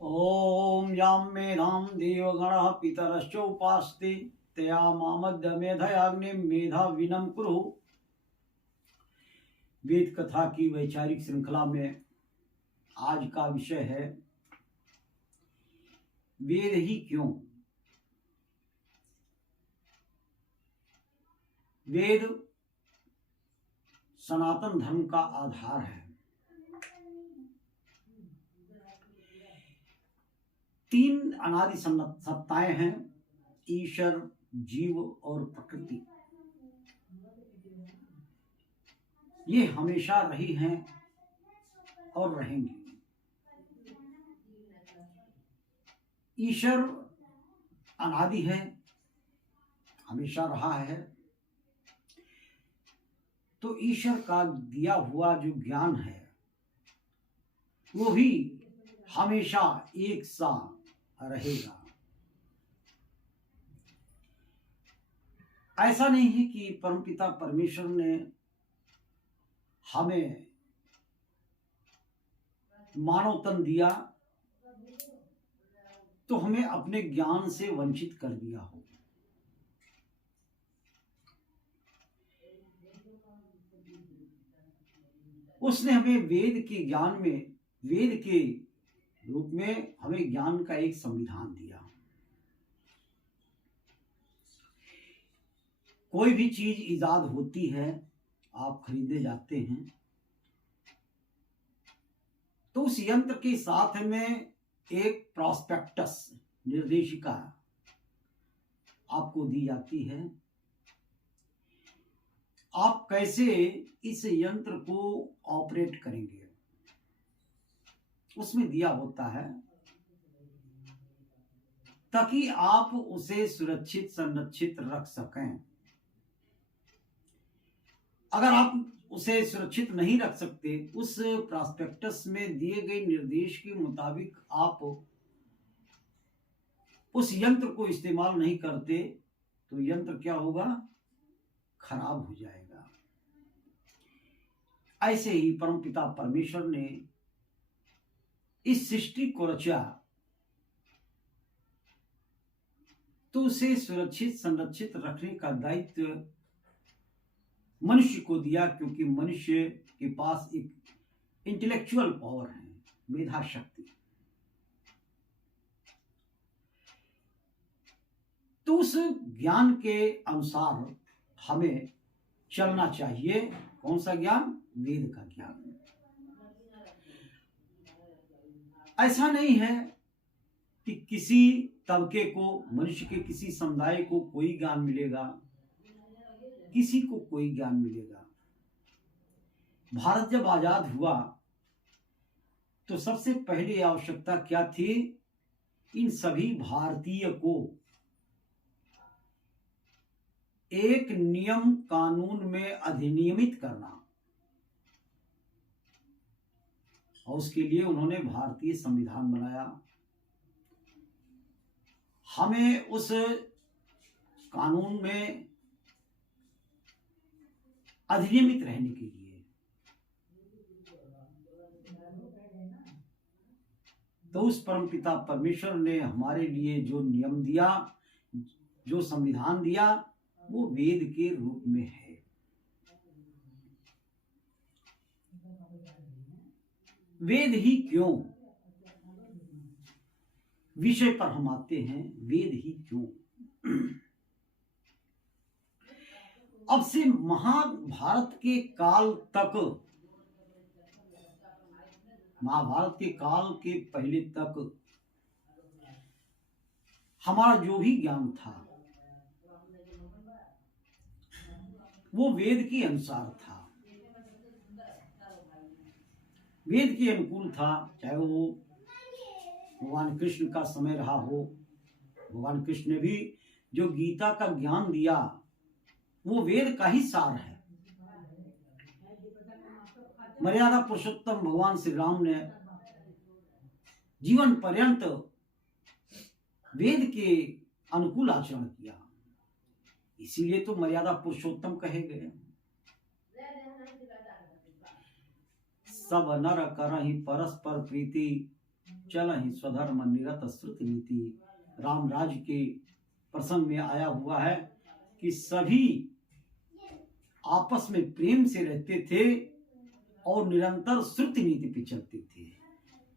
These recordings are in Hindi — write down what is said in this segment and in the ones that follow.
ओम यां मेधां देवगणः पितरश्च उपास्ते तया मामद्य मेधयाग्निं मेधाविनं कुरु। वेद कथा की वैचारिक श्रृंखला में आज का विषय है वेद ही क्यों। वेद सनातन धर्म का आधार है। तीन अनादि सत्ताएं हैं, ईश्वर, जीव और प्रकृति। ये हमेशा रही हैं और रहेंगी। ईश्वर अनादि है, हमेशा रहा है। तो ईश्वर का दिया हुआ जो ज्ञान है वो भी हमेशा एक सा रहेगा। ऐसा नहीं है कि परमपिता परमेश्वर ने हमें मानव तन दिया तो हमें अपने ज्ञान से वंचित कर दिया हो। उसने हमें वेद के ज्ञान में, वेद के रूप में हमें ज्ञान का एक संविधान दिया। कोई भी चीज इजाद होती है, आप खरीदे जाते हैं तो उस यंत्र के साथ में एक प्रॉस्पेक्टस, निर्देशिका आपको दी जाती है। आप कैसे इस यंत्र को ऑपरेट करेंगे उसमें दिया होता है, ताकि आप उसे सुरक्षित संरक्षित रख सकें। अगर आप उसे सुरक्षित नहीं रख सकते, उस प्रॉस्पेक्टस में दिए गए निर्देश के मुताबिक आप उस यंत्र को इस्तेमाल नहीं करते तो यंत्र क्या होगा? खराब हो जाएगा। ऐसे ही परमपिता परमेश्वर ने इस सृष्टि को रचा तो उसे सुरक्षित संरक्षित रखने का दायित्व मनुष्य को दिया, क्योंकि मनुष्य के पास एक इंटेलेक्चुअल पावर है, मेधा शक्ति। तो उस ज्ञान के अनुसार हमें चलना चाहिए। कौन सा ज्ञान? वेद का ज्ञान। ऐसा नहीं है कि किसी तबके को, मनुष्य के किसी समुदाय को कोई ज्ञान मिलेगा, किसी को कोई ज्ञान मिलेगा। भारत जब आजाद हुआ तो सबसे पहली आवश्यकता क्या थी? इन सभी भारतीय को एक नियम कानून में अधिनियमित करना, और उसके लिए उन्होंने भारतीय संविधान बनाया। हमें उस कानून में अधिनियमित रहने के लिए, तो उस परमपिता परमेश्वर ने हमारे लिए जो नियम दिया, जो संविधान दिया, वो वेद के रूप में है। वेद ही क्यों विषय पर हम आते हैं। वेद ही क्यों। अब से महाभारत के काल तक, महाभारत के काल के पहले तक हमारा जो भी ज्ञान था वो वेद के अनुसार था, वेद के अनुकूल था। चाहे वो भगवान कृष्ण का समय रहा हो, भगवान कृष्ण ने भी जो गीता का ज्ञान दिया वो वेद का ही सार है। मर्यादा पुरुषोत्तम भगवान श्री राम ने जीवन पर्यंत वेद के अनुकूल आचरण किया, इसीलिए तो मर्यादा पुरुषोत्तम कहे गए। सब नर करहि परस्पर प्रीति, चलहि स्वधर्म निरत श्रुति नीति। राम राज्य के प्रसंग में आया हुआ है कि सभी आपस में प्रेम से रहते थे और निरंतर श्रुति नीति पे चलते थे।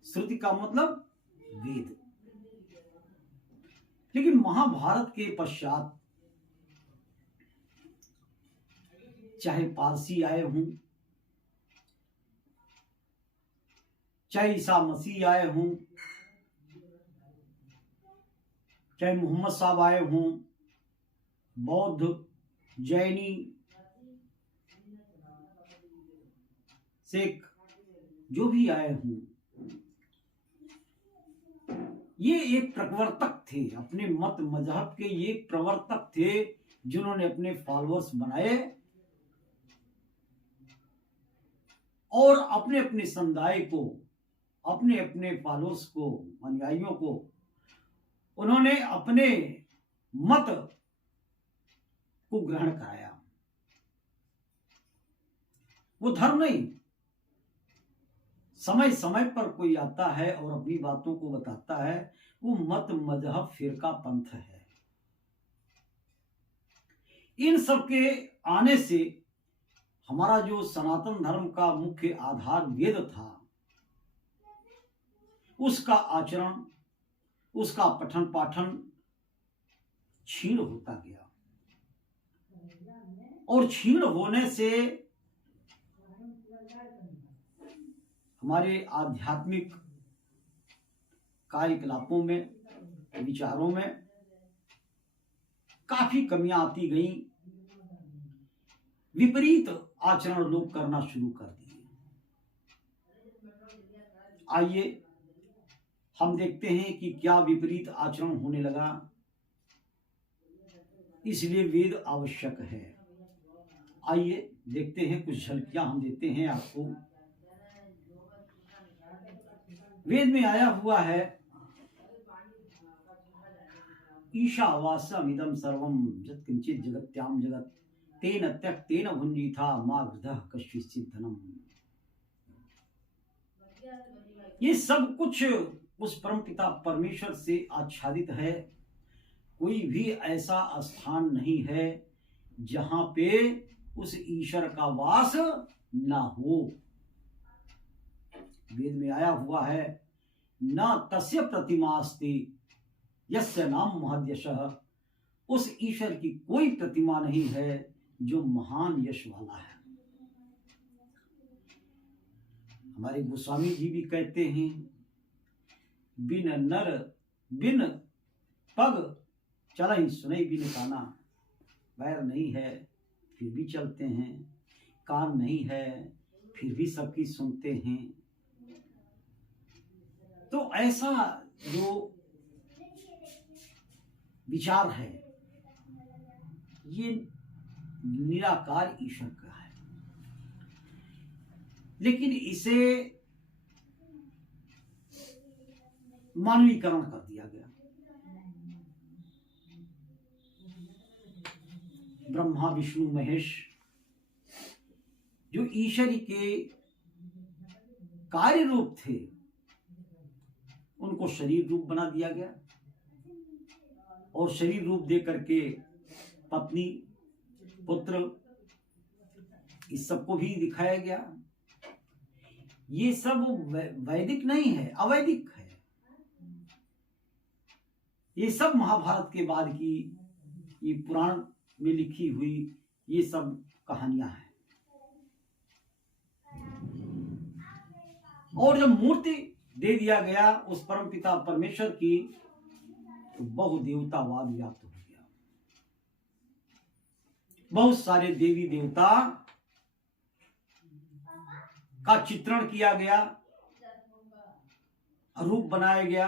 श्रुति का मतलब वेद। लेकिन महाभारत के पश्चात चाहे पारसी आए हों, चाहे ईसा मसीह आए हों, चाहे मोहम्मद साहब आए हों, बौद्ध, जैनी, सिख, जो भी आए हों, ये एक प्रवर्तक थे, अपने मत मजहब के ये प्रवर्तक थे जिन्होंने अपने फॉलोअर्स बनाए और अपने अपने समुदाय को, अपने अपने फॉलोअर्स को, अनुयायियों को उन्होंने अपने मत को ग्रहण कराया। वो धर्म नहीं, समय समय पर कोई आता है और अपनी बातों को बताता है, वो मत मजहब फिरका पंथ है। इन सब के आने से हमारा जो सनातन धर्म का मुख्य आधार वेद था, उसका आचरण, उसका पठन पाठन क्षीण होता गया और क्षीण होने से हमारे आध्यात्मिक कार्यकलापों में, विचारों में काफी कमियां आती गई। विपरीत आचरण लोग करना शुरू कर दिए। आइए हम देखते हैं कि क्या विपरीत आचरण होने लगा। इसलिए वेद आवश्यक है। आइए देखते हैं, कुछ झलकियां हम देते हैं आपको। वेद में आया हुआ है, ईशावास्यम इदं सर्वं यत्किंचित् जगत्याम जगत् तेन त्यक्तेन भुंजीथा मा गृधः कश्चित् धनम्। ये सब कुछ उस परमपिता परमेश्वर से आच्छादित है। कोई भी ऐसा स्थान नहीं है जहां पे उस ईश्वर का वास ना हो। वेद में आया हुआ है, न तस्य प्रतिमास्ति यस्य नाम महद्यशः। उस ईश्वर की कोई प्रतिमा नहीं है जो महान यश वाला है। हमारे गोस्वामी जी भी कहते हैं, बिन नर बिन पग चलहि सुनहि बिन काना। पैर नहीं है फिर भी चलते हैं, कान नहीं है फिर भी सबकी सुनते हैं। तो ऐसा जो विचार है, ये निराकार ईश्वर का है। लेकिन इसे मानवीकरण कर दिया गया। ब्रह्मा विष्णु महेश जो ईश्वर के कार्य रूप थे, उनको शरीर रूप बना दिया गया और शरीर रूप दे करके पत्नी, पुत्र, इस सबको भी दिखाया गया। ये सब वैदिक नहीं है, अवैदिक है। ये सब महाभारत के बाद की ये पुराण में लिखी हुई ये सब कहानियां हैं। और जब मूर्ति दे दिया गया उस परमपिता परमेश्वर की, तो बहुदेवतावाद व्याप्त हो गया। बहुत सारे देवी देवता का चित्रण किया गया, रूप बनाया गया,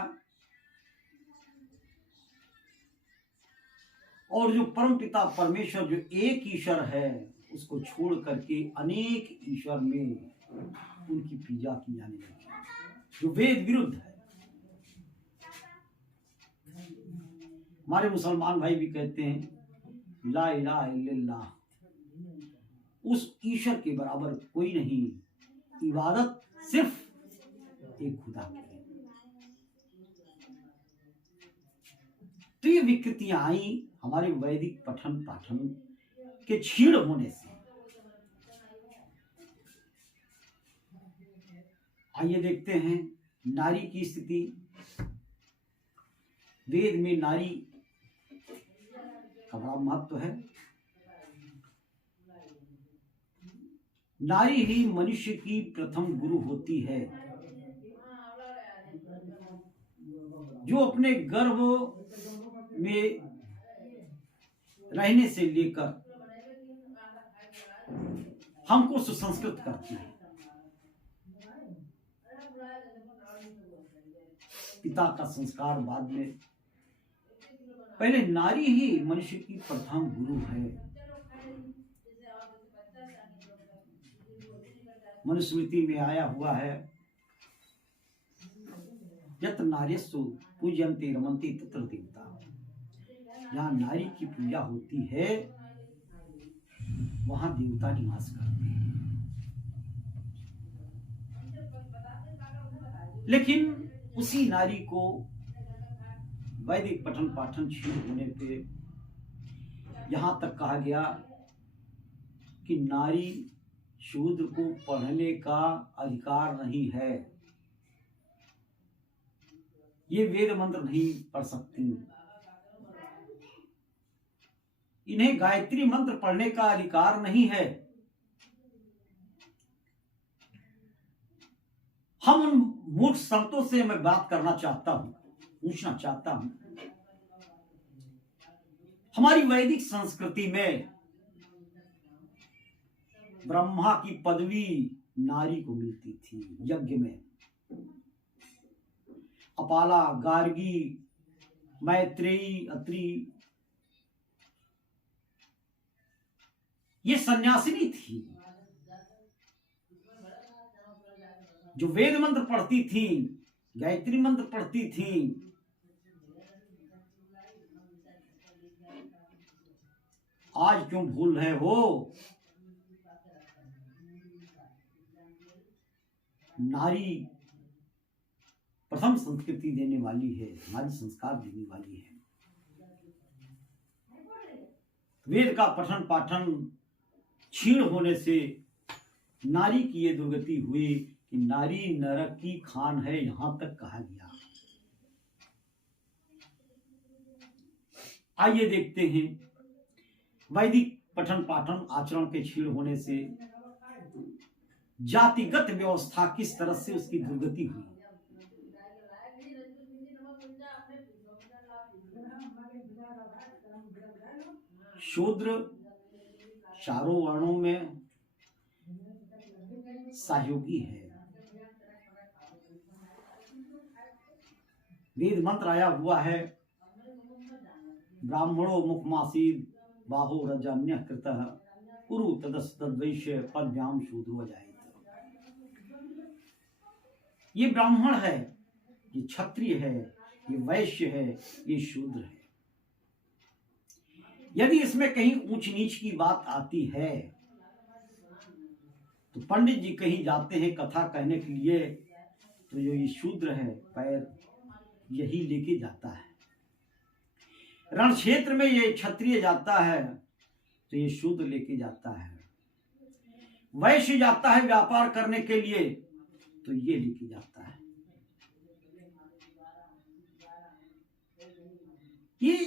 और जो परमपिता परमेश्वर जो एक ईश्वर है उसको छोड़ करके अनेक ईश्वर में उनकी पूजा की जाने लगी, जो वेद विरुद्ध है। हमारे मुसलमान भाई भी कहते हैं ला इलाहा इल्लल्लाह, उस ईश्वर के बराबर कोई नहीं, इबादत सिर्फ एक खुदा की है। तो ये विकृतियां आई हमारे वैदिक पठन पाठन के क्षीण होने से। आइए देखते हैं नारी की स्थिति। वेद में नारी का बड़ा महत्व है। नारी ही मनुष्य की प्रथम गुरु होती है, जो अपने गर्भ में रहने से लेकर हमको सुसंस्कृत करती है। पिता का संस्कार बाद में, पहले नारी ही मनुष्य की प्रथम गुरु है। मनुस्मृति में आया हुआ है, यत्र नार्यस्तु पूज्यन्ते रमन्ते तत्र देवता। जहाँ नारी की पूजा होती है वहां देवता निवास करते हैं। लेकिन उसी नारी को वैदिक पठन पाठन क्षीण होने पे यहां तक कहा गया कि नारी शूद्र को पढ़ने का अधिकार नहीं है, ये वेद मंत्र नहीं पढ़ सकती, इन्हें गायत्री मंत्र पढ़ने का अधिकार नहीं है। हम उन मूर्ख संतों से मैं बात करना चाहता हूं, पूछना चाहता हूं, हमारी वैदिक संस्कृति में ब्रह्मा की पदवी नारी को मिलती थी। यज्ञ में अपाला, गार्गी, मैत्रेयी, अत्रि ये सन्यासिनी थी जो वेद मंत्र पढ़ती थी, गायत्री मंत्र पढ़ती थी। आज क्यों भूल रहे हो? नारी प्रथम संस्कृति देने वाली है, हमारी संस्कार देने वाली है। वेद का पठन पाठन क्षीण होने से नारी की ये दुर्गति हुई कि नारी नरक की खान है, यहां तक कहा गया। आइए देखते हैं वैदिक पठन पाठन आचरण के क्षीण होने से जातिगत व्यवस्था किस तरह से उसकी दुर्गति हुई। शूद्र चारों वर्णों में सहयोगी है। वेद मंत्र आया हुआ है, ब्राह्मणो मुखमासीद बाहो रजन्य कृतः कुरु तदस्तद्वैश्य पद्भ्याम शूद्रो जायेत। ये ब्राह्मण है, ये क्षत्रिय है, ये वैश्य है, ये शूद्र है। यदि इसमें कहीं ऊंच नीच की बात आती है तो पंडित जी कहीं जाते हैं कथा कहने के लिए, तो जो ये शूद्र है पैर यही लेके जाता है। रण क्षेत्र में ये क्षत्रिय जाता है तो ये शूद्र लेके जाता है। वैश्य जाता है व्यापार करने के लिए तो ये लेके जाता है। ये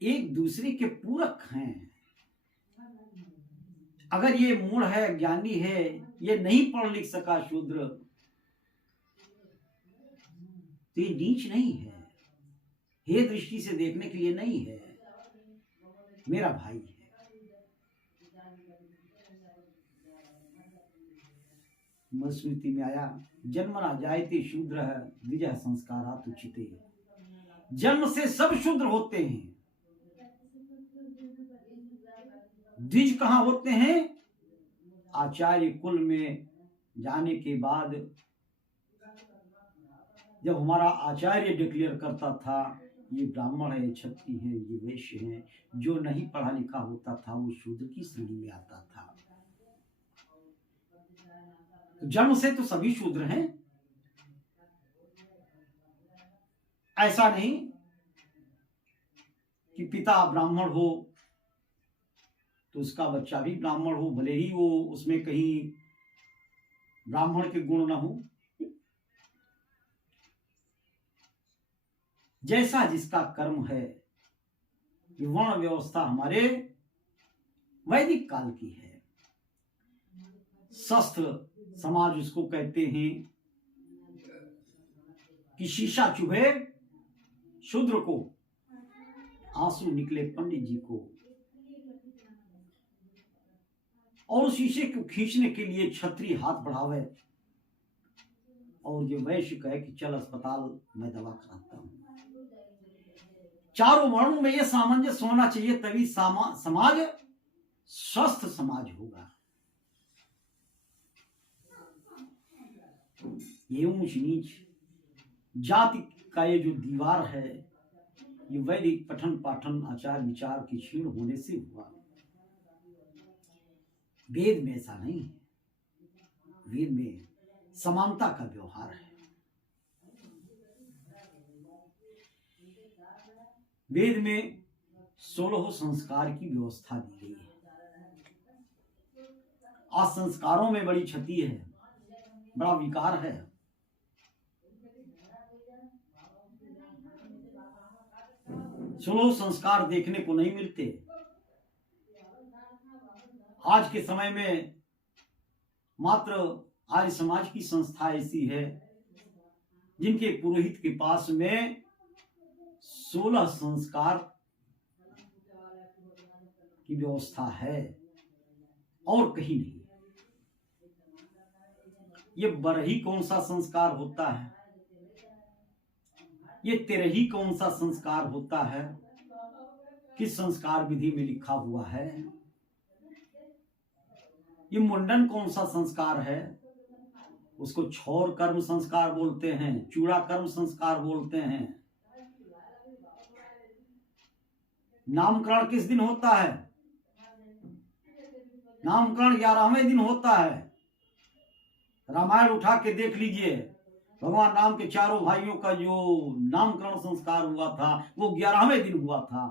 एक दूसरे के पूरक हैं। अगर ये मूढ़ है, ज्ञानी है, ये नहीं पढ़ लिख सका शूद्र, तो ये नीच नहीं है, हे दृष्टि से देखने के लिए नहीं है, मेरा भाई है। मनुस्मृति में आया, जन्मना जायते शूद्र द्विज संस्कारात् उच्यते। जन्म से सब शूद्र होते हैं। द्विज कहाँ होते हैं? आचार्य कुल में जाने के बाद जब हमारा आचार्य डिक्लेयर करता था ये ब्राह्मण है, ये क्षत्रिय है, ये वैश्य है, जो नहीं पढ़ा लिखा होता था वो शूद्र की श्रेणी में आता था। तो जन्म से तो सभी शूद्र हैं, ऐसा नहीं। कि पिता ब्राह्मण हो तो उसका बच्चा भी ब्राह्मण हो, भले ही वो उसमें कहीं ब्राह्मण के गुण न हो। जैसा जिसका कर्म है, ये वर्ण व्यवस्था हमारे वैदिक काल की है। शस्त्र समाज उसको कहते हैं कि शीशा चुभे शूद्र को, आंसू निकले पंडित जी को, और उस शीशे को खींचने के लिए क्षत्रिय हाथ बढ़ावे और ये वैश्य कहे कि चल अस्पताल मैं दवा कराता हूं। चारों वर्णों में यह सामंजस्य होना चाहिए, तभी समाज स्वस्थ समाज होगा। ये ऊंच नीच जाति का ये जो दीवार है, ये वैदिक पठन पाठन आचार विचार के क्षीण होने से हुआ। वेद में ऐसा नहीं है, वेद में समानता का व्यवहार है। वेद में 16 संस्कार की व्यवस्था दी गई है। आज संस्कारों में बड़ी क्षति है, बड़ा विकार है। सोलह संस्कार देखने को नहीं मिलते। आज के समय में मात्र आर्य समाज की संस्था ऐसी है जिनके पुरोहित के पास में 16 संस्कार की व्यवस्था है और कहीं नहीं। ये बरही कौन सा संस्कार होता है, ये तेरही कौन सा संस्कार होता है, किस संस्कार विधि में लिखा हुआ है। ये मुंडन कौन सा संस्कार है, उसको छौर कर्म संस्कार बोलते हैं, चूड़ा कर्म संस्कार बोलते हैं। नामकरण किस दिन होता है? नामकरण 11वें दिन होता है। रामायण उठा के देख लीजिए, भगवान राम के चारों भाइयों का जो नामकरण संस्कार हुआ था वो 11वें दिन हुआ था।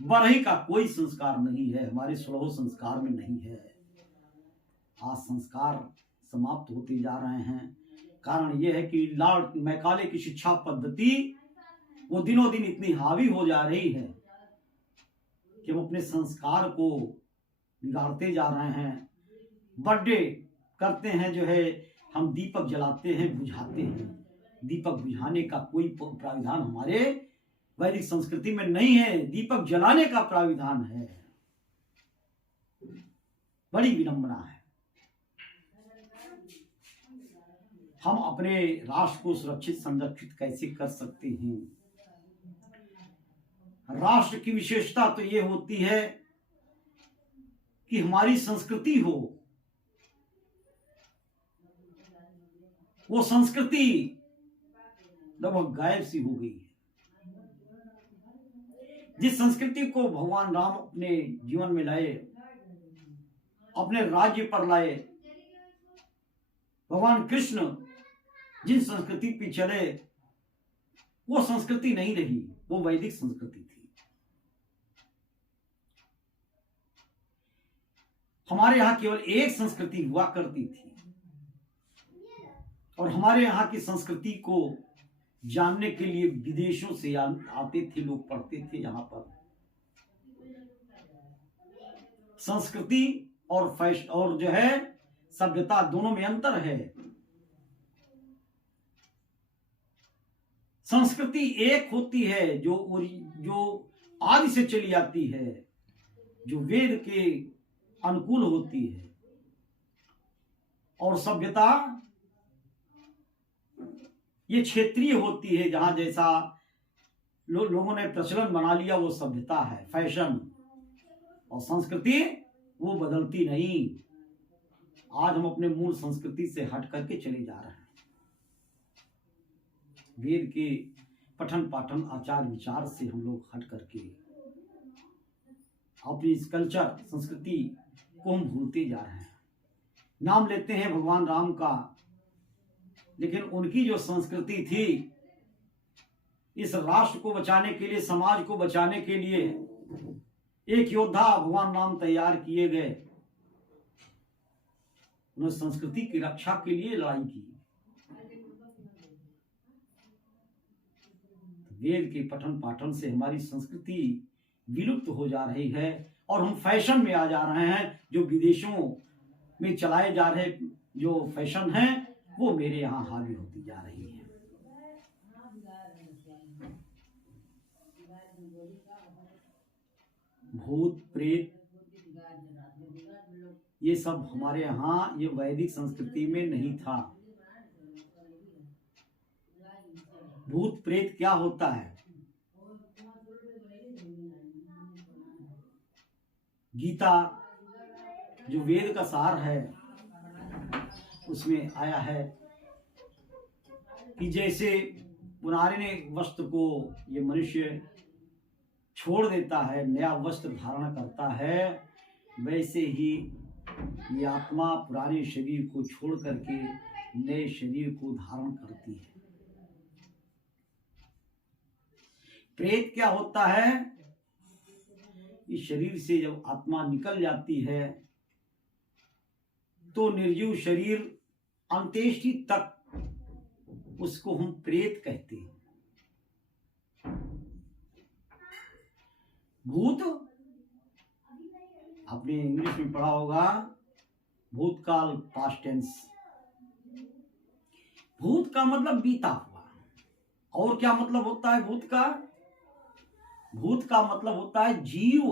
बरही का कोई संस्कार नहीं है, हमारे 16 संस्कार में नहीं है। आज संस्कार समाप्त होते जा रहे हैं। कारण यह है कि लॉर्ड मैकाले की शिक्षा पद्धति वो दिनों दिन इतनी हावी हो जा रही है कि हम अपने संस्कार को बिगाड़ते जा रहे हैं। बर्थडे करते हैं, जो है हम दीपक जलाते हैं, बुझाते हैं। दीपक बुझाने का कोई प्राविधान हमारे वैदिक संस्कृति में नहीं है। दीपक जलाने का प्राविधान है। बड़ी विडंबना है। हम अपने राष्ट्र को सुरक्षित संरक्षित कैसे कर सकते हैं? राष्ट्र की विशेषता तो ये होती है कि हमारी संस्कृति हो। वो संस्कृति लगभग गायब सी हो गई है। जिस संस्कृति को भगवान राम अपने जीवन में लाए, अपने राज्य पर लाए, भगवान कृष्ण जिन संस्कृति पे चले, वो संस्कृति नहीं रही, वो वैदिक संस्कृति थी। हमारे यहां केवल एक संस्कृति हुआ करती थी और हमारे यहाँ की संस्कृति को जानने के लिए विदेशों से आते थे लोग, पढ़ते थे। यहाँ पर संस्कृति और फैशन और जो है सभ्यता, दोनों में अंतर है। संस्कृति एक होती है जो आदि से चली आती है, जो वेद के अनुकूल होती है, और सभ्यता ये क्षेत्रीय होती है। जहां जैसा लोगों ने प्रचलन बना लिया वो सभ्यता है, फैशन। और संस्कृति वो बदलती नहीं। आज हम अपने मूल संस्कृति से हट करके चले जा रहे हैं। वेद के पठन पाठन आचार विचार से हम लोग हट करके अपनी इस कल्चर संस्कृति को हम भूलते जा रहे हैं। नाम लेते हैं भगवान राम का, लेकिन उनकी जो संस्कृति थी इस राष्ट्र को बचाने के लिए, समाज को बचाने के लिए एक योद्धा भगवान राम तैयार किए गए। उन्होंने संस्कृति की रक्षा के लिए लड़ाई की। वेद के पठन पाठन से हमारी संस्कृति विलुप्त हो जा रही है और हम फैशन में आ जा रहे हैं। जो विदेशों में चलाए जा रहे जो फैशन है वो मेरे यहाँ हावी होती जा रही है। भूत प्रेत ये सब हमारे यहाँ, ये वैदिक संस्कृति में नहीं था। भूत प्रेत क्या होता है? गीता जो वेद का सार है उसमें आया है कि जैसे पुराने वस्त्र को ये मनुष्य छोड़ देता है, नया वस्त्र धारण करता है, वैसे ही ये आत्मा पुराने शरीर को छोड़ करके नए शरीर को धारण करती है। प्रेत क्या होता है? इस शरीर से जब आत्मा निकल जाती है तो निर्जीव शरीर अंत्येष्टि तक उसको हम प्रेत कहते हैं। भूत आपने इंग्लिश में पढ़ा होगा, भूतकाल पास्ट टेंस। भूत का मतलब बीता हुआ। और क्या मतलब होता है भूत का? भूत का मतलब होता है जीव।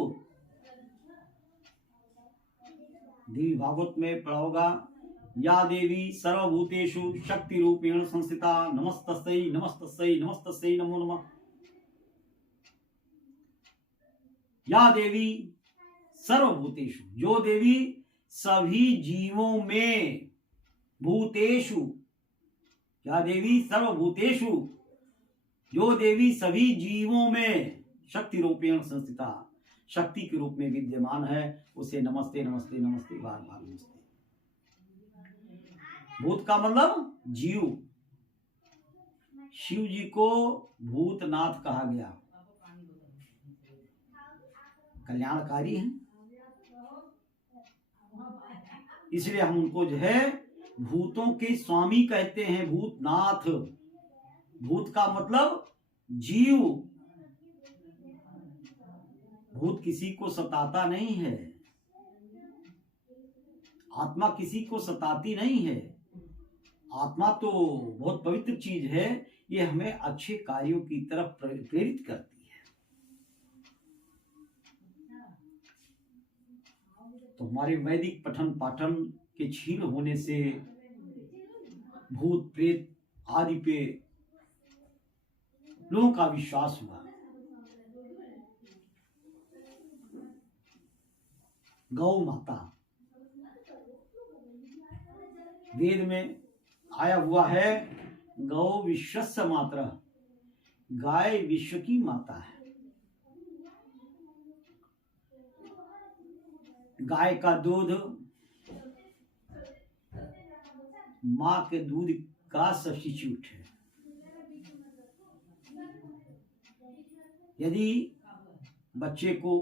देवी भागवत में पढ़ा होगा, या देवी सर्वभूतेषु शक्ति रूपेण संस्थिता नमस्तस्यै नमस्तस्यै नमस्तस्यै नमो नमः। या देवी सर्वभूतेषु, जो देवी सभी जीवों में, भूतेषु, या देवी सर्वभूतेषु, जो देवी सभी जीवों में शक्ति रूपेण संस्थिता, शक्ति के रूप में विद्यमान है, उसे नमस्ते नमस्ते नमस्ते बार बार नमस्ते। भूत का मतलब जीव। शिव जी को भूतनाथ कहा गया, कल्याणकारी हैं, इसलिए हम उनको जो है भूतों के स्वामी कहते हैं, भूतनाथ। भूत का मतलब जीव। भूत किसी को सताता नहीं है, आत्मा किसी को सताती नहीं है। आत्मा तो बहुत पवित्र चीज है, ये हमें अच्छे कार्यों की तरफ प्रेरित करती है। तो हमारे वैदिक पठन पाठन के छीन होने से भूत प्रेत आदि पे लोगों का विश्वास हुआ। गौ माता वेद में आया हुआ है, गौ विश्वस्य मातरः, गाय विश्व की माता है। गाय का दूध माँ के दूध का सब्स्टिट्यूट है। यदि बच्चे को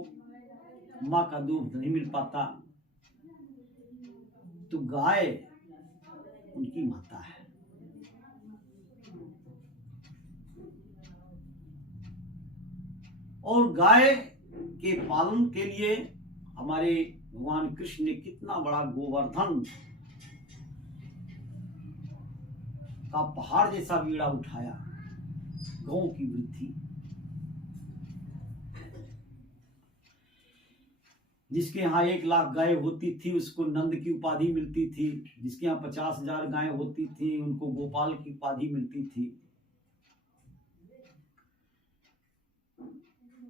माँ का दूध नहीं मिल पाता तो गाय उनकी माता है। और गाय के पालन के लिए हमारे भगवान कृष्ण ने कितना बड़ा गोवर्धन का पहाड़ जैसा बीड़ा उठाया, गौ की वृद्धि। जिसके यहाँ 1 लाख गाय होती थी उसको नंद की उपाधि मिलती थी, जिसके यहाँ 50,000 गाय होती थी उनको गोपाल की उपाधि मिलती थी।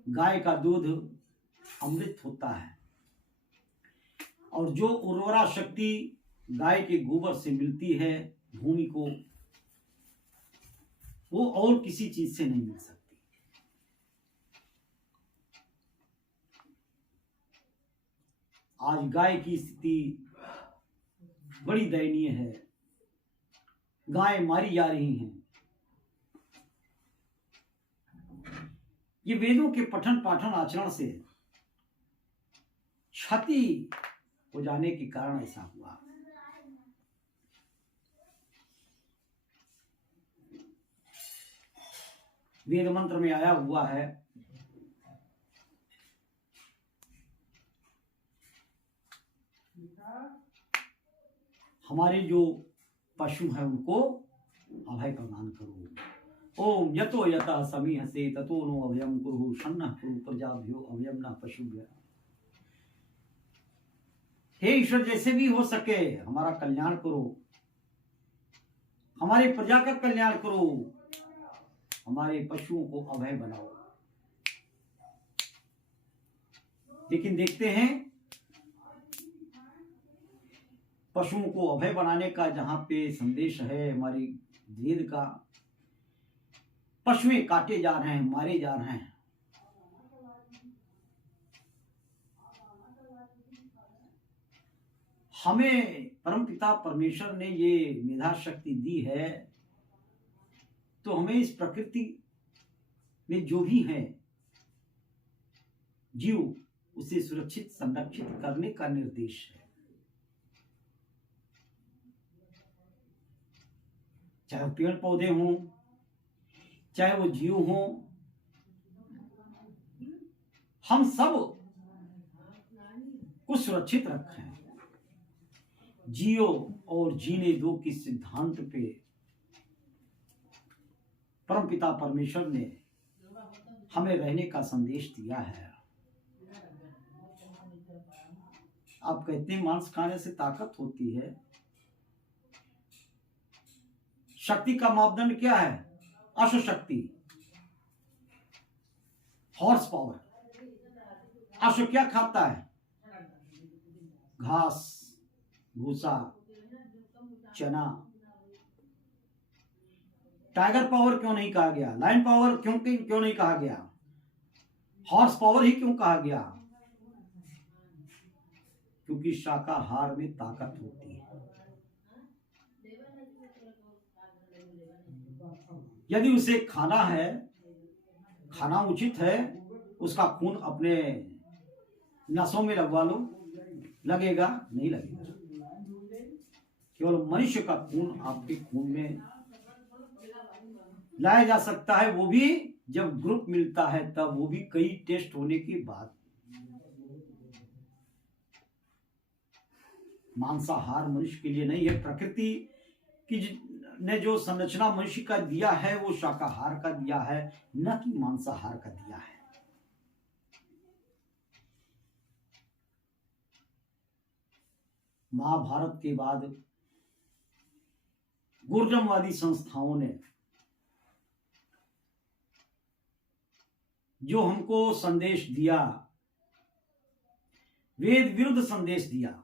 गाय का दूध अमृत होता है और जो उर्वरा शक्ति गाय के गोबर से मिलती है भूमि को, वो और किसी चीज से नहीं मिल सकती। आज गाय की स्थिति बड़ी दयनीय है, गाय मारी जा रही हैं। ये वेदों के पठन पाठन आचरण से क्षति हो जाने के कारण ऐसा हुआ। वेद मंत्र में आया हुआ है, हमारे जो पशु हैं उनको अभय प्रदान करो। ओम यतो यतः समीहसे ततो नो अभयम कुरु शन्नः कुरु प्रजाभ्यो अभयम न पशुभ्यः। हे ईश्वर, जैसे भी हो सके हमारा कल्याण करो, हमारी प्रजा का कल्याण करो, हमारे पशुओं को अभय बनाओ। लेकिन देखते हैं पशुओं को अभय बनाने का जहां पे संदेश है हमारी वेद का, पशुएं काटे जा रहे हैं, मारे जा रहे हैं। हमें परमपिता परमेश्वर ने ये मेधा शक्ति दी है, तो हमें इस प्रकृति में जो भी है जीव, उसे सुरक्षित संरक्षित करने का निर्देश है। चाहे वो पेड़ पौधे हों, चाहे वो जीव हों, हम सब को सुरक्षित रखें। जियो और जीने दो की सिद्धांत पे परमपिता परमेश्वर ने हमें रहने का संदेश दिया है। आप कहते हैं मांस खाने से ताकत होती है। शक्ति का मापदंड क्या है? अश्व शक्ति, हॉर्स पावर। अश्व क्या खाता है? घास, भूसा, चना। टाइगर पावर क्यों नहीं कहा गया? लायन पावर क्यों नहीं कहा गया? हॉर्स पावर ही क्यों कहा गया? क्योंकि शाकाहार में ताकत होती है। यदि उसे खाना है, खाना उचित है, उसका खून अपने नसों में लगवा लो, लगेगा? नहीं लगेगा। केवल मनुष्य का खून आपके खून में लाया जा सकता है, वो भी जब ग्रुप मिलता है तब, वो भी कई टेस्ट होने के बाद। मांसाहार मनुष्य के लिए नहीं है। प्रकृति की ने जो संरचना मनुष्य का दिया है वो शाकाहार का दिया है, न कि मांसाहार का दिया है। महाभारत के बाद गुर्जमवादी संस्थाओं ने जो हमको संदेश दिया, वेद विरुद्ध संदेश दिया।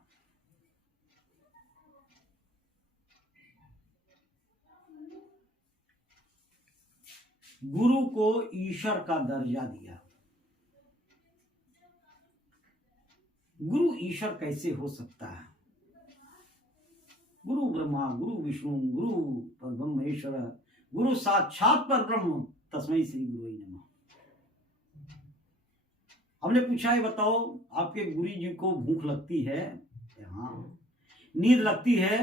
गुरु को ईश्वर का दर्जा दिया। गुरु ईश्वर कैसे हो सकता है? गुरु ब्रह्मा, गुरु विष्णु, गुरु परब्रह्मेश्वर, गुरु साक्षात परब्रह्म, तस्मै श्री गुरुवे नमः। हमने पूछा है, बताओ आपके गुरु जी को भूख लगती है? हाँ। नींद लगती है?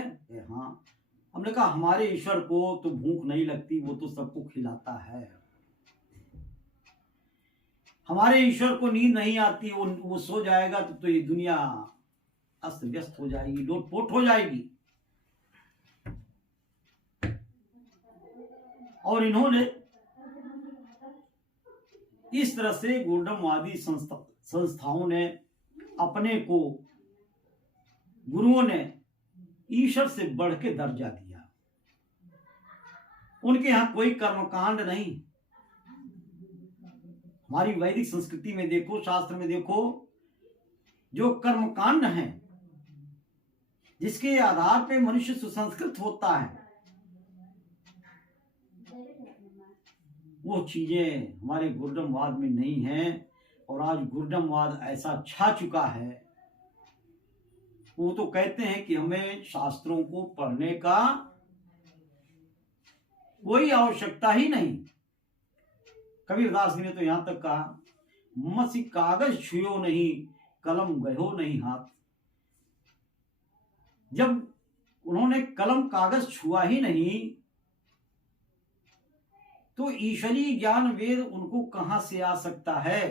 हाँ। हमने कहा हमारे ईश्वर को तो भूख नहीं लगती, वो तो सबको खिलाता है। हमारे ईश्वर को नींद नहीं आती, वो सो जाएगा तो ये दुनिया अस्त व्यस्त हो जाएगी, लोटपोट हो जाएगी। और इन्होंने इस तरह से गुर्जमवादी संस्थाओं ने अपने को, गुरुओं ने ईश्वर से बढ़ के दर्जा दिया। उनके यहां कोई कर्मकांड नहीं। हमारी वैदिक संस्कृति में देखो, शास्त्र में देखो, जो कर्मकांड हैं, जिसके आधार पे मनुष्य सुसंस्कृत होता है, वो चीजें हमारे गुर्जमवाद में नहीं हैं। और आज गुर्जमवाद ऐसा छा चुका है, वो तो कहते हैं कि हमें शास्त्रों को पढ़ने का कोई आवश्यकता ही नहीं। कबीरदास जी ने तो यहां तक कहा, मसी कागज छुयो नहीं, कलम गयो नहीं हाथ। जब उन्होंने कलम कागज छुआ ही नहीं तो ईश्वरीय ज्ञान वेद उनको कहां से आ सकता है।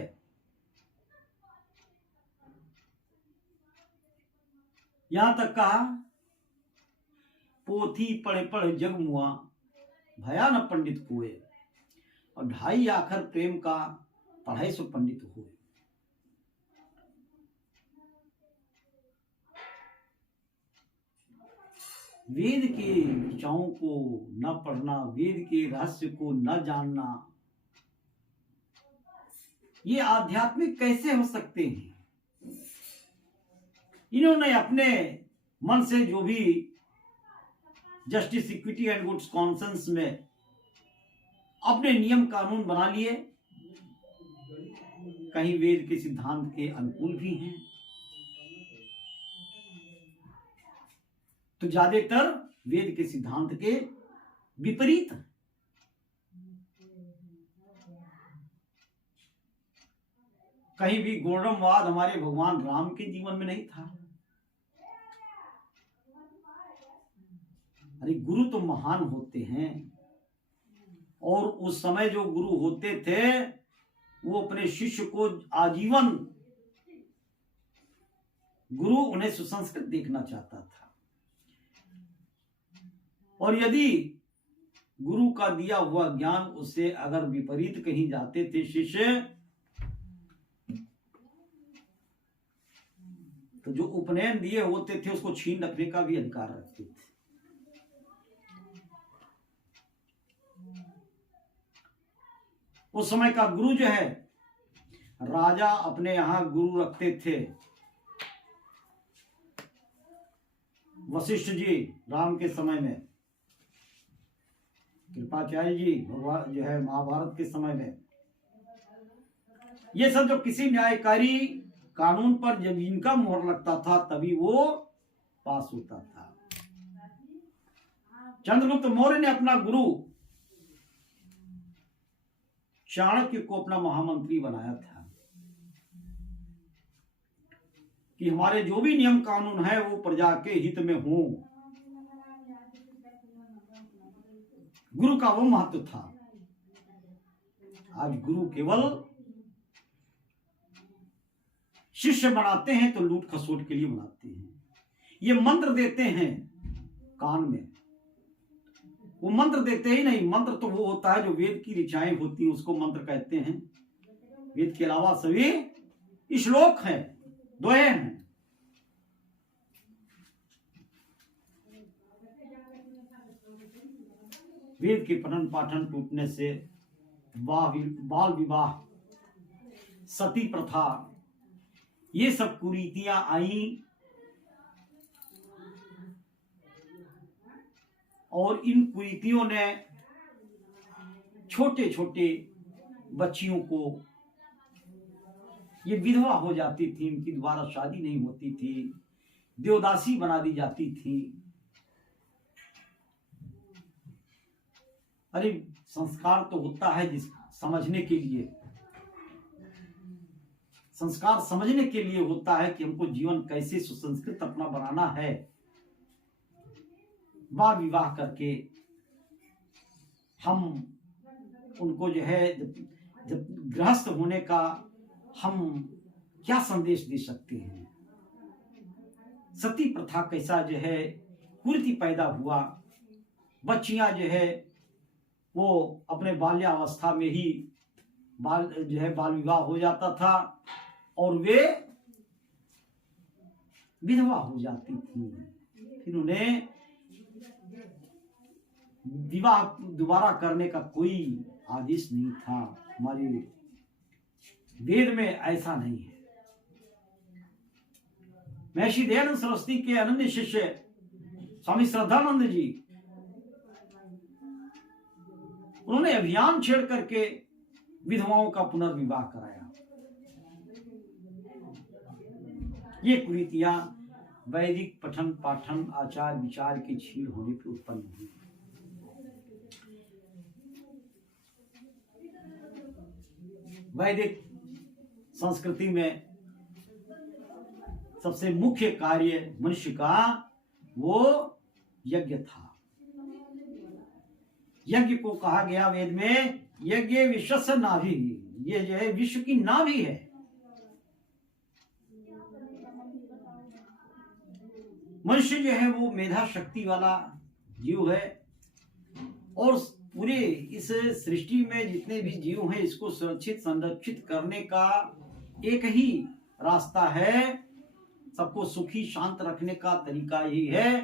यहां तक कहा, पोथी पढ़े पढ़े जग मुआ, भया न पंडित कोय, और 2.5 आखर प्रेम का, पढ़ाई सो पंडित हुए। वेद के ऋचाओं को न पढ़ना, वेद के रहस्य को न जानना, ये आध्यात्मिक कैसे हो सकते हैं। इन्होंने अपने मन से जो भी justice, equity and goods conscience में अपने नियम कानून बना लिए, कहीं वेद के सिद्धांत के अनुकूल भी हैं, तो ज्यादातर वेद के सिद्धांत के विपरीत। कहीं भी गोर्डमवाद हमारे भगवान राम के जीवन में नहीं था। अरे गुरु तो महान होते हैं, और उस समय जो गुरु होते थे वो अपने शिष्य को आजीवन, गुरु उन्हें सुसंस्कृत देखना चाहता था, और यदि गुरु का दिया हुआ ज्ञान उससे अगर विपरीत कहीं जाते थे शिष्य, तो जो उपनयन दिए होते थे उसको छीन रखने का भी अधिकार रखते थे। उस समय का गुरु जो है, राजा अपने यहां गुरु रखते थे। वशिष्ठ जी राम के समय में, कृपाचार्य जी भगवान जो है महाभारत के समय में, ये सब जब किसी न्यायकारी कानून पर जब इनका मोहर लगता था तभी वो पास होता था। चंद्रगुप्त मौर्य ने अपना गुरु चाणक्य को अपना महामंत्री बनाया था कि हमारे जो भी नियम कानून है वो प्रजा के हित में हो। गुरु का वो महत्व था। आज गुरु केवल शिष्य बनाते हैं तो लूट खसोट के लिए बनाते हैं। ये मंत्र देते हैं कान में, वो मंत्र देते ही नहीं। मंत्र तो वो होता है जो वेद की ऋचाएं होती हैं, उसको मंत्र कहते हैं। वेद के अलावा सभी श्लोक हैं, दोहे हैं। वेद के पठन पाठन टूटने से बाल विवाह, सती प्रथा, ये सब कुरीतियां आई, और इन कुरीतियों ने छोटे छोटे बच्चियों को, ये विधवा हो जाती थी, इनकी दोबारा शादी नहीं होती थी, देवदासी बना दी जाती थी। अरे संस्कार तो होता है जिस समझने के लिए, संस्कार समझने के लिए होता है कि हमको जीवन कैसे सुसंस्कृत अपना बनाना है। बाल विवाह करके हम उनको जो है, जब गृहस्थ होने का हम क्या संदेश दे सकते हैं। सती प्रथा कैसा जो है कुरीति पैदा हुआ। बच्चियां जो है वो अपने बाल्यावस्था में ही बाल विवाह हो जाता था और वे विधवा हो जाती थी। फिर उन्हें विवाह दोबारा करने का कोई आदेश नहीं था। हमारे वेद में ऐसा नहीं है। महर्षि दयानंद सरस्वती के अनन्य शिष्य स्वामी श्रद्धानंद जी, उन्होंने अभियान छेड़ करके विधवाओं का पुनर्विवाह कराया। ये कुरीतियां वैदिक पठन पाठन आचार विचार के छीड़ होने पर उत्पन्न हुई। वैदिक संस्कृति में सबसे मुख्य कार्य मनुष्य का वो यज्ञ था। यज्ञ को कहा गया वेद में यज्ञ विश्वस्य नाभि, ये जो है विश्व की नाभि है। मनुष्य जो है वो मेधा शक्ति वाला जीव है और पूरे इस सृष्टि में जितने भी जीव हैं इसको सुरक्षित संरक्षित करने का एक ही रास्ता है, सबको सुखी शांत रखने का तरीका यही है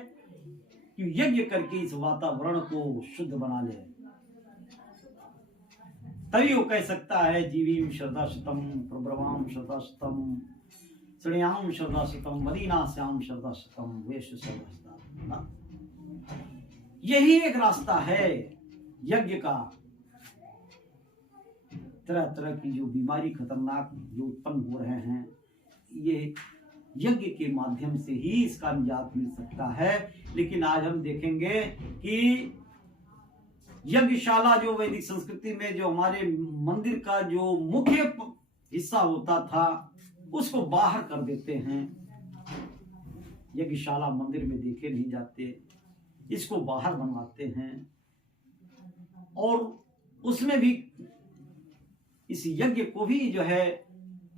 कि यज्ञ करके इस वातावरण को शुद्ध बना ले। तभी वो कह सकता है जीवीम श्रद्धाशतम प्रब्रवाम श्रद्धाशतम श्रेयाम श्रद्धाशतम मदीनास्याम श्रद्धाशतम वेश श्रद्धाशतम। यही एक रास्ता है यज्ञ का। तरह तरह की जो बीमारी खतरनाक जो उत्पन्न हो रहे हैं, ये यज्ञ के माध्यम से ही इसका निजात मिल सकता है। लेकिन आज हम देखेंगे कि यज्ञशाला जो वैदिक संस्कृति में जो हमारे मंदिर का जो मुख्य हिस्सा होता था उसको बाहर कर देते हैं। यज्ञशाला मंदिर में देखे नहीं जाते, इसको बाहर बनवाते हैं और उसमें भी इस यज्ञ को भी जो है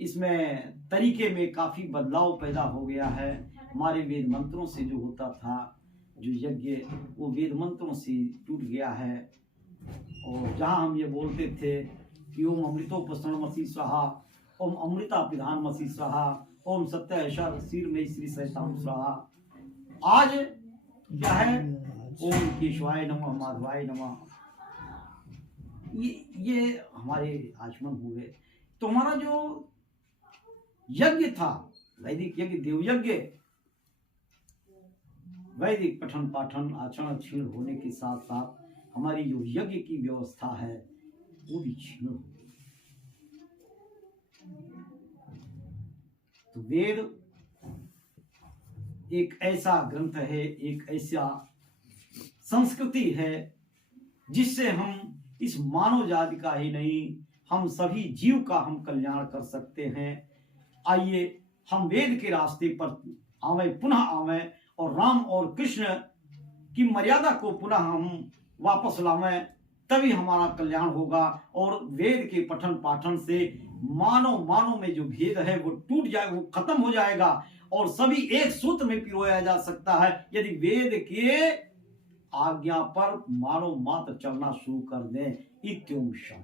इसमें तरीके में काफी बदलाव पैदा हो गया है। हमारे वेद मंत्रों से जो होता था जो यज्ञ, वो वेद मंत्रों से टूट गया है। और जहां हम ये बोलते थे कि ओम अमृतोपसरणमसि स्वाहा, ओम अमृता पिधानमसि स्वाहा, ओम सत्य ऐशा सिर में श्री सैताम स्वाहा, आज क्या है ओम केशवाय नमः माधवाय नमः। ये हमारे आचमन हुए। तो हमारा जो यज्ञ था वैदिक यज्ञ, देव यज्ञ, वैदिक पठन पाठन आचरण क्षीण होने के साथ साथ हमारी जो यज्ञ की व्यवस्था है वो भी क्षीण हो गई। तो वेद एक ऐसा ग्रंथ है, एक ऐसा संस्कृति है जिससे हम इस मानव जाति का ही नहीं, हम सभी जीव का हम कल्याण कर सकते हैं। आइए हम वेद के रास्ते पर आवे, पुनः आवे और राम और कृष्ण की मर्यादा को पुनः हम वापस लावें, तभी हमारा कल्याण होगा। और वेद के पठन पाठन से मानव में जो भेद है वो टूट जाएगा, वो खत्म हो जाएगा और सभी एक सूत्र में पिरोया जा सकता है यदि वेद के आज्ञा पर मानव मात्र चलना शुरू कर दें। इत्युम शम।